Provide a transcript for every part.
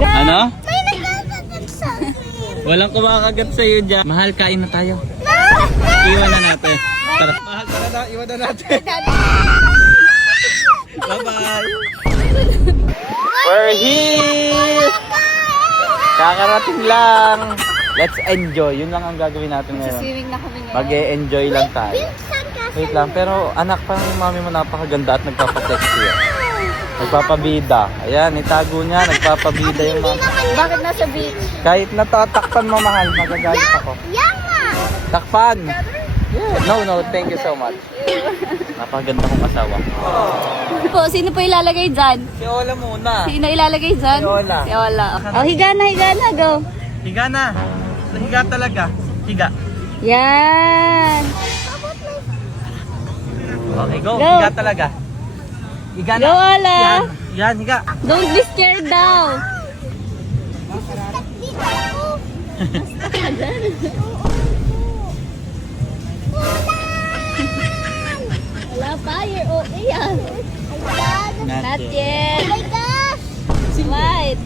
Go. Ano? May nagkakagat sa akin. Walang kumakagat sa'yo dyan. Mahal, kain na tayo. Iwan na natin. Tara. Mahal, tara na. Iwan na natin. Bye-bye. We're here! Kakarating lang. Let's enjoy. Yun lang ang gagawin natin ngayon. Swimming na kami ngayon. Mag-e-enjoy lang tayo. Wait lang, pero anak, parang yung mami mo napakaganda at nagpapasexy yan. Nagpapabida. Ayan, itago niya, nagpapabida yung mami. Bakit nasa beach? Kahit natatakpan mo, mahal, magagalit ako. Yama! Takpan! Yeah. No, thank you so much. Napakaganda kong asawa. Po, sino po ilalagay dyan? Si Ola muna. Sino ilalagay dyan? Si Ola. Si Ola. Oh, higa na, go. Higa na. Higa talaga. Higa. Yan. Okay, go. Go. Higa talaga. Higa na. Go, Ola. Yan, higa. Don't be scared daw. Wala pa, you're okay yan. Not yet. Oh my gosh. Smart.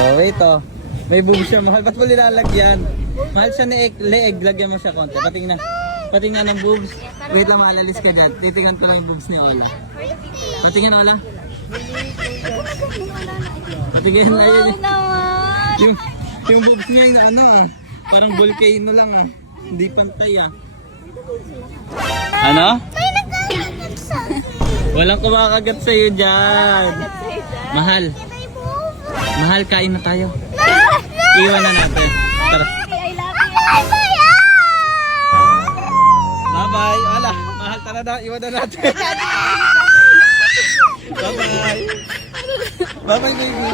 Oh, wait oh. May boobs siya, mahal. Ba't mo nilalagyan? Mahal siya ni leeg. Lagyan mo siya konti. Patingin na. Patingin ng boobs. Wait lang, mahal. Alis ka dyan. Titingnan ko lang yung boobs ni Ola. Patingin, Ola. Patingin na Wow yun. naman. Yung boobs niya yung ano ah. Parang volcano lang ah. Hindi pantay ah. Ano? May nagkakagat sa akin. Walang kumakagat sa'yo dyan. Mahal. Mahal, kain na tayo. Iwan na natin. Tara. I love you. Bye-bye. Ala, mahal, tara na. Iwan na natin. Bye-bye. Bye-bye, baby.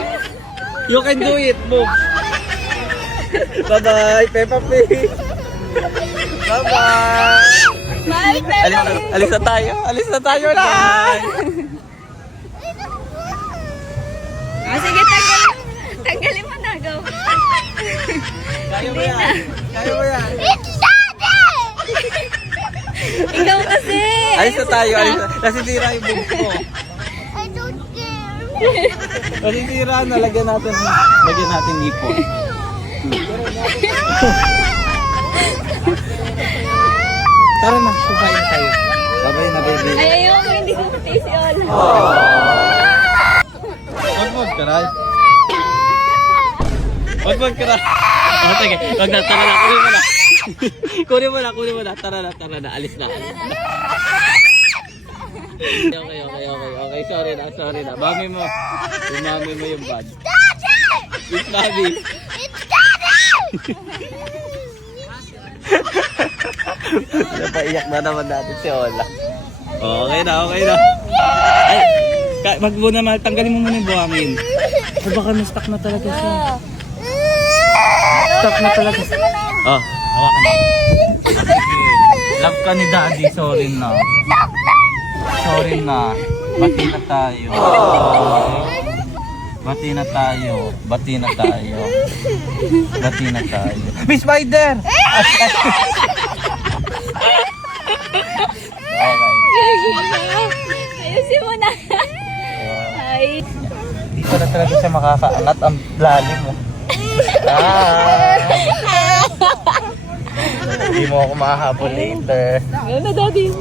You can do it, move. Bye-bye, Peppa Pig. Bye-bye. Alis na tayo. Alis na tayo lang. Sige, tanggalin mo na, go. Kaya mo yan. Kaya mo yan. It's daddy! Ikaw kasi. Alis na tayo. Alis na. Nasisira yung boobs mo. I don't care. Nasisira na. Lagyan natin ipon. Tara na. Subayin tayo. Babay na, baby. Ay, ayoko, hindi ko pati si Ola. Wag ka na. Wag ka na. Oh, sige. Wag na. Tara na. Kunin mo na. Tara na. Alis na. Okay. Sorry na. Mami mo. Yung mami mo yung bad. It's Daddy! It's daddy! Napaiyak na naman natin si Ola. Okay na. Ay, wag mo na, mahal. Tanggalin mo muna yung buhangin. Ay, baka na-stuck na talaga siya. Stuck na talaga. Oh, hawakan na. Love ka ni Daddy. Sorry na. Bati na tayo. Miss Spider! Ayusin mo na. Ay. Hindi pala talaga siya makakaangat ang lalim mo. Hindi mo ako mahahabol later. Go na, daddy.